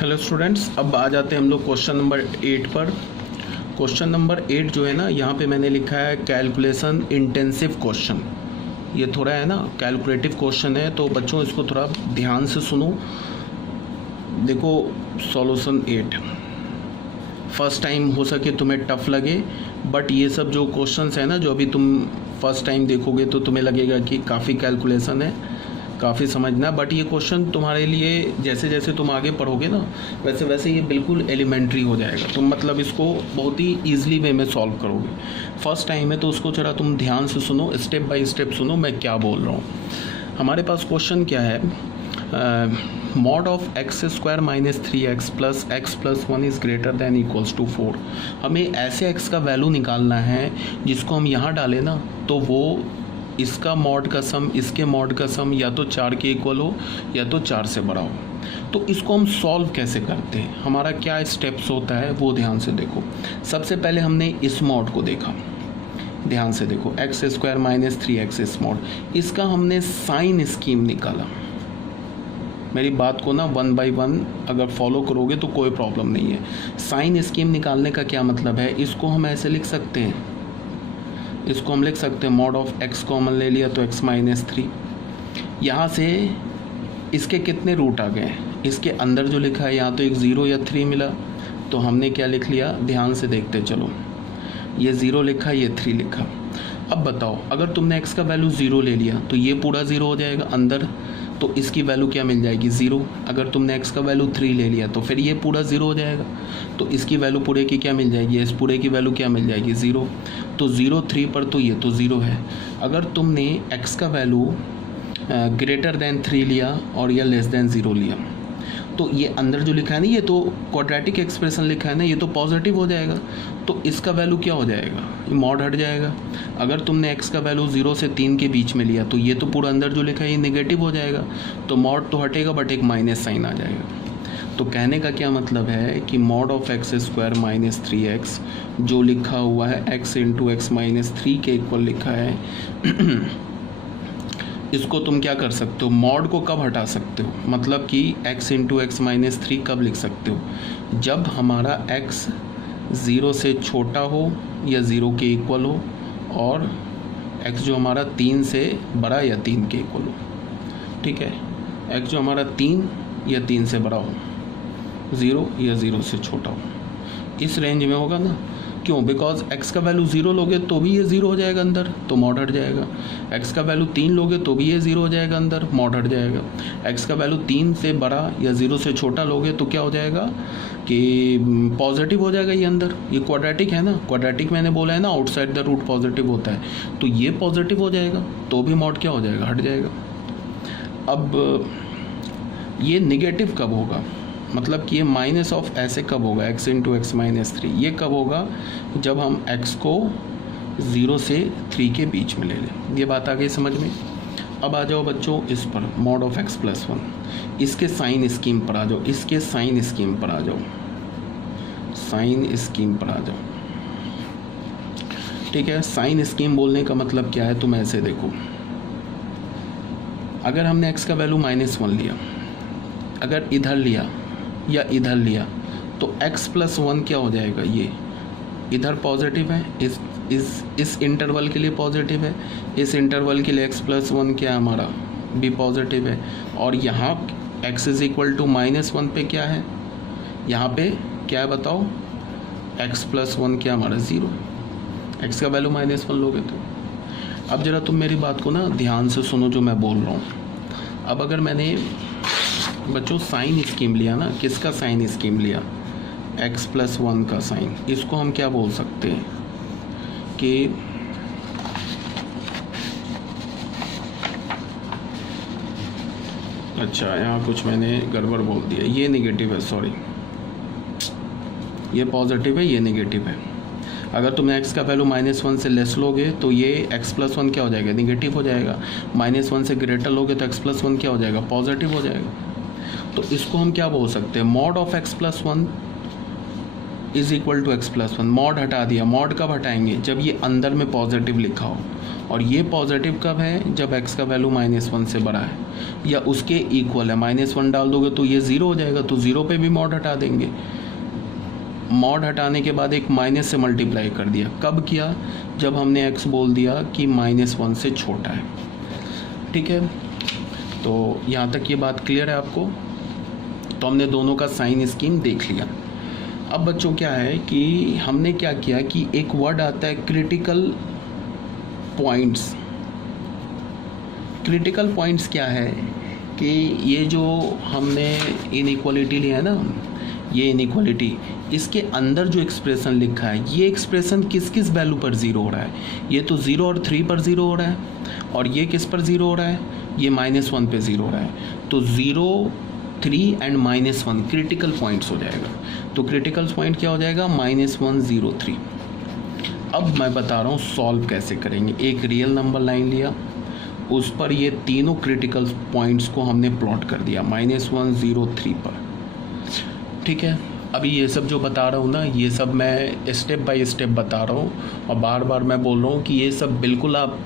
Hello students, अब आ जाते हैं हम लोग क्वेश्चन नंबर 8 पर। क्वेश्चन नंबर 8 जो है ना, यहाँ पे मैंने लिखा है कैलकुलेशन इंटेंसिव क्वेश्चन। ये थोड़ा है ना कैलकुलेटिव क्वेश्चन है, तो बच्चों इसको थोड़ा ध्यान से सुनो। देखो सॉल्यूशन 8 फर्स्ट टाइम हो सके तुम्हें टफ लगे, बट ये सब जो क्वेश्चंस है ना, जो अभी तुम फर्स्ट टाइम देखोगे तो तुम्हें लगेगा कि काफ़ी कैलकुलेशन है, काफ़ी समझना। बट ये क्वेश्चन तुम्हारे लिए जैसे जैसे तुम आगे पढ़ोगे ना, वैसे वैसे ये बिल्कुल एलिमेंट्री हो जाएगा। तुम मतलब इसको बहुत ही ईजिली वे में सॉल्व करोगे। फर्स्ट टाइम है तो उसको जरा तुम ध्यान से सुनो, स्टेप बाय स्टेप सुनो मैं क्या बोल रहा हूँ। हमारे पास क्वेश्चन क्या है, mod of x square minus 3x plus x plus 1 is greater than equals to 4। हमें ऐसे एक्स का वैल्यू निकालना है जिसको हम यहाँ डालें ना तो वो इसका मॉड का सम इसके मॉड का सम या तो 4 के इक्वल हो या तो 4 से बड़ा हो। तो इसको हम सॉल्व कैसे करते हैं, हमारा क्या स्टेप्स होता है वो ध्यान से देखो। सबसे पहले हमने इस मॉड को देखा, ध्यान से देखो, एक्स स्क्वायर माइनस 3x इस मॉड, इसका हमने साइन स्कीम निकाला। मेरी बात को ना 1 बाई 1 अगर फॉलो करोगे तो कोई प्रॉब्लम नहीं है। साइन स्कीम निकालने का क्या मतलब है, इसको हम ऐसे लिख सकते हैं, इसको हम लिख सकते हैं मॉड ऑफ एक्स कॉमन ले लिया तो x माइनस 3। यहाँ से इसके कितने रूट आ गए, इसके अंदर जो लिखा है यहाँ तो एक 0 या 3 मिला, तो हमने क्या लिख लिया, ध्यान से देखते चलो, ये 0 लिखा, ये 3 लिखा। अब बताओ अगर तुमने x का वैल्यू 0 ले लिया तो ये पूरा 0 हो जाएगा अंदर, तो इसकी वैल्यू क्या मिल जाएगी 0। अगर तुमने x का वैल्यू 3 ले लिया तो फिर ये पूरा 0 हो जाएगा, तो इसकी वैल्यू पूरे की क्या मिल जाएगी, इस पूरे की वैल्यू क्या मिल जाएगी 0। तो 0 3 पर तो ये तो 0 है। अगर तुमने x का वैल्यू ग्रेटर दैन 3 लिया और या लेस दैन 0 लिया तो ये अंदर जो लिखा है ना, ये तो क्वाड्रेटिक एक्सप्रेशन लिखा है ना, ये तो पॉजिटिव हो जाएगा, तो इसका वैल्यू क्या हो जाएगा, ये मॉड हट जाएगा। अगर तुमने x का वैल्यू 0 से 3 के बीच में लिया तो ये तो पूरा अंदर जो लिखा है ये नेगेटिव हो जाएगा, तो मॉड तो हटेगा बट एक माइनस साइन आ जाएगा। तो कहने का क्या मतलब है कि mod of x square minus 3x जो लिखा हुआ है x इंटू एक्स माइनस 3 के इक्वल लिखा है इसको तुम क्या कर सकते हो, मॉड को कब हटा सकते हो, मतलब कि x इंटू एक्स माइनस 3 कब लिख सकते हो, जब हमारा x 0 से छोटा हो या 0 के इक्वल हो और x जो हमारा 3 से बड़ा या 3 के इक्वल हो। ठीक है, x जो हमारा 3 या 3 से बड़ा हो, 0 या 0 से छोटा हो, इस रेंज में होगा ना। क्यों, बिकॉज x का वैल्यू 0 लोगे तो भी ये 0 हो जाएगा अंदर, तो मॉड हट जाएगा। x का वैल्यू 3 लोगे तो भी ये 0 हो जाएगा अंदर, मॉड हट जाएगा। x का वैल्यू 3 से बड़ा या 0 से छोटा लोगे तो क्या हो जाएगा कि पॉजिटिव हो जाएगा ये अंदर। ये क्वाड्रेटिक है ना, क्वाड्रेटिक मैंने बोला है ना, आउटसाइड द रूट पॉजिटिव होता है, तो ये पॉजिटिव हो जाएगा तो भी मॉड क्या हो जाएगा, हट जाएगा। अब ये निगेटिव कब होगा, मतलब कि ये माइनस ऑफ ऐसे कब होगा, x इंटू एक्स माइनस 3, ये कब होगा, जब हम x को 0 से 3 के बीच में ले लें। ये बात आ गई समझ में। अब आ जाओ बच्चों इस पर, मॉड ऑफ x प्लस 1, इसके साइन स्कीम पर आ जाओ, इसके साइन स्कीम पर आ जाओ, साइन स्कीम पर आ जाओ। ठीक है, साइन स्कीम बोलने का मतलब क्या है, तुम ऐसे देखो, अगर हमने x का वैल्यू -1 लिया, अगर इधर लिया या इधर लिया तो x प्लस 1 क्या हो जाएगा, ये इधर पॉजिटिव है, इस इंटरवल के लिए पॉजिटिव है, इस इंटरवल के लिए x प्लस 1 क्या है हमारा भी पॉजिटिव है, और यहाँ x इज इक्वल टू -1 पे क्या है, यहाँ पे क्या है बताओ, x प्लस 1 क्या हमारा 0, x का वैल्यू -1 लोगे तो। अब ज़रा तुम मेरी बात को ना ध्यान से सुनो जो मैं बोल रहा हूँ। अब अगर मैंने बच्चों साइन स्कीम लिया ना, किसका साइन स्कीम लिया, x प्लस 1 का साइन, इसको हम क्या बोल सकते हैं कि अच्छा यहाँ कुछ मैंने गड़बड़ बोल दिया, ये नेगेटिव है, सॉरी, ये पॉजिटिव है, ये नेगेटिव है। अगर तुमने x का वैल्यू -1 से लेस लोगे तो ये x प्लस 1 क्या हो जाएगा, नेगेटिव हो जाएगा। -1 से ग्रेटर लोगे तो x प्लस 1 क्या हो जाएगा, पॉजिटिव हो जाएगा। तो इसको हम क्या बोल सकते हैं, mod of x plus 1 is equal to x plus 1। Mod हटा दिया, मॉड कब हटाएंगे, जब ये अंदर में पॉजिटिव लिखा हो, और ये पॉजिटिव कब है, जब x का वैल्यू -1 से बड़ा है या उसके इक्वल है। -1 डाल दोगे तो ये 0 हो जाएगा, तो 0 पे भी मॉड हटा देंगे। मॉड हटाने के बाद एक माइनस से मल्टीप्लाई कर दिया। कब किया, जब हमने x बोल दिया कि -1 से छोटा है। ठीक है, तो यहाँ तक ये बात क्लियर है आपको। तो हमने दोनों का साइन स्कीम देख लिया। अब बच्चों क्या है कि हमने क्या किया कि एक वर्ड आता है क्रिटिकल पॉइंट्स। क्रिटिकल पॉइंट्स क्या है कि ये जो हमने इनइक्वालिटी लिया है ना, ये इनइक्वालिटी, इसके अंदर जो एक्सप्रेशन लिखा है, ये एक्सप्रेशन किस किस वैल्यू पर 0 हो रहा है। ये तो 0 और 3 पर 0 हो रहा है, और ये किस पर 0 हो रहा है, ये -1 पे 0 हो रहा है। तो 0, 3 एंड -1 क्रिटिकल पॉइंट्स हो जाएगा। तो क्रिटिकल पॉइंट क्या हो जाएगा, -1, 0, 3। अब मैं बता रहा हूँ सॉल्व कैसे करेंगे। एक रियल नंबर लाइन लिया, उस पर ये तीनों क्रिटिकल पॉइंट्स को हमने प्लॉट कर दिया -1, 0, 3 पर। ठीक है, अभी ये सब जो बता रहा हूँ ना, ये सब मैं स्टेप बाय स्टेप बता रहा हूँ, और बार बार मैं बोल रहा हूँ कि ये सब बिल्कुल आप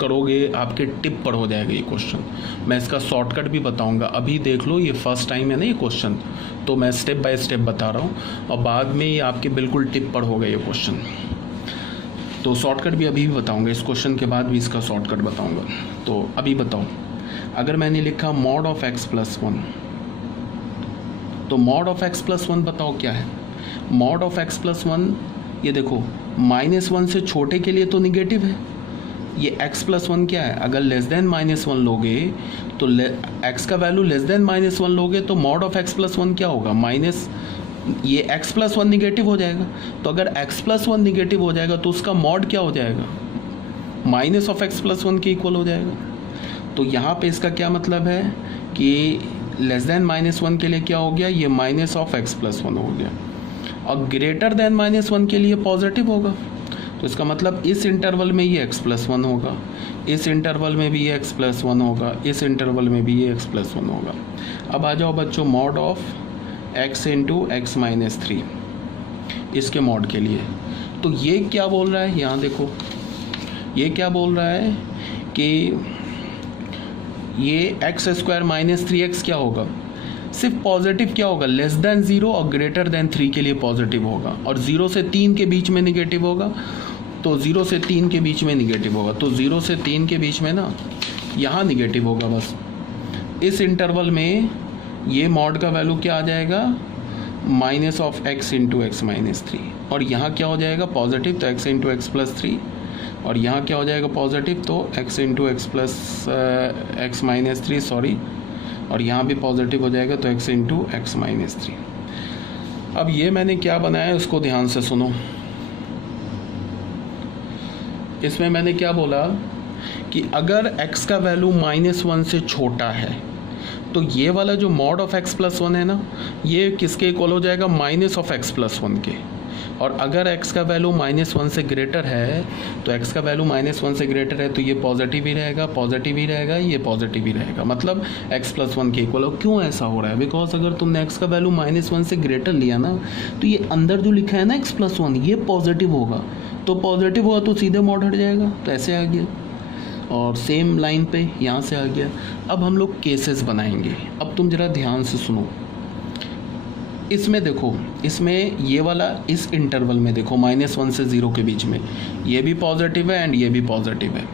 करोगे, आपके टिप पर हो जाएगा ये क्वेश्चन। मैं इसका शॉर्टकट भी बताऊंगा। अभी देख लो, ये फर्स्ट टाइम है ना ये क्वेश्चन, तो मैं स्टेप बाय स्टेप बता रहा हूँ, और बाद में ये आपके बिल्कुल टिप पर होगा ये क्वेश्चन। तो शॉर्टकट भी अभी भी बताऊंगा, इस क्वेश्चन के बाद भी इसका शॉर्टकट बताऊंगा। तो अभी बताओ, अगर मैंने लिखा मॉड ऑफ x+1, तो मॉड ऑफ x+1 बताओ क्या है। मॉड ऑफ x+1, ये देखो -1 से छोटे के लिए तो निगेटिव है। ये x+1 क्या है, अगर लेस देन -1 लोगे तो x का वैल्यू लेस देन -1 लोगे तो मॉड ऑफ x+1 क्या होगा, माइनस, ये x+1 निगेटिव हो जाएगा। तो अगर x+1 निगेटिव हो जाएगा तो उसका मॉड क्या हो जाएगा, माइनस ऑफ x+1 के इक्वल हो जाएगा। तो यहाँ पे इसका क्या मतलब है कि लेस देन -1 के लिए क्या हो गया, ये माइनस ऑफ x+1 हो गया, और ग्रेटर देन -1 के लिए पॉजिटिव होगा। तो इसका मतलब इस इंटरवल में ये x+1 होगा, इस इंटरवल में भी ये x+1 होगा, इस इंटरवल में भी ये x+1 होगा। अब आ जाओ बच्चों, mod of x into x-3, इसके मॉड के लिए। तो ये क्या बोल रहा है, यहाँ देखो, ये क्या बोल रहा है कि ये x² - 3x क्या होगा, सिर्फ पॉजिटिव क्या होगा, लेस देन 0 और ग्रेटर देन 3 के लिए पॉजिटिव होगा, और 0 से 3 के बीच में निगेटिव होगा। तो 0 से 3 के बीच में निगेटिव होगा, तो 0 से 3 के बीच में ना यहाँ निगेटिव होगा बस। इस इंटरवल में ये मॉड का वैल्यू क्या आ जाएगा, minus of x into x-3, और यहाँ क्या हो जाएगा पॉजिटिव, तो x इंटू x+3, और यहाँ क्या हो जाएगा पॉजिटिव, तो x इंटू x-3 सॉरी, और यहाँ भी पॉजिटिव हो जाएगा, तो x इंटू x-3। अब ये मैंने क्या बनाया उसको ध्यान से सुनो। इसमें मैंने क्या बोला कि अगर x का वैल्यू -1 से छोटा है तो ये वाला जो मॉड ऑफ x+1 है ना, ये किसके इक्वल हो जाएगा, माइनस ऑफ x+1 के। और अगर x का वैल्यू -1 से ग्रेटर है, तो x का वैल्यू -1 से ग्रेटर है तो ये पॉजिटिव ही रहेगा, पॉजिटिव ही रहेगा, ये पॉजिटिव ही रहेगा, मतलब x+1 के इक्वल हो। क्यों ऐसा हो रहा है, बिकॉज अगर तुमने x का वैल्यू -1 से ग्रेटर लिया ना, तो ये अंदर जो लिखा है ना x+1, ये पॉजिटिव होगा, तो पॉजिटिव हुआ तो सीधे मॉड हट जाएगा, तो ऐसे आ गया। और सेम लाइन पे यहाँ से आ गया। अब हम लोग केसेस बनाएंगे। अब तुम ज़रा ध्यान से सुनो। इसमें देखो, इसमें ये वाला इस इंटरवल में देखो -1 से 0 के बीच में ये भी पॉजिटिव है एंड ये भी पॉजिटिव है।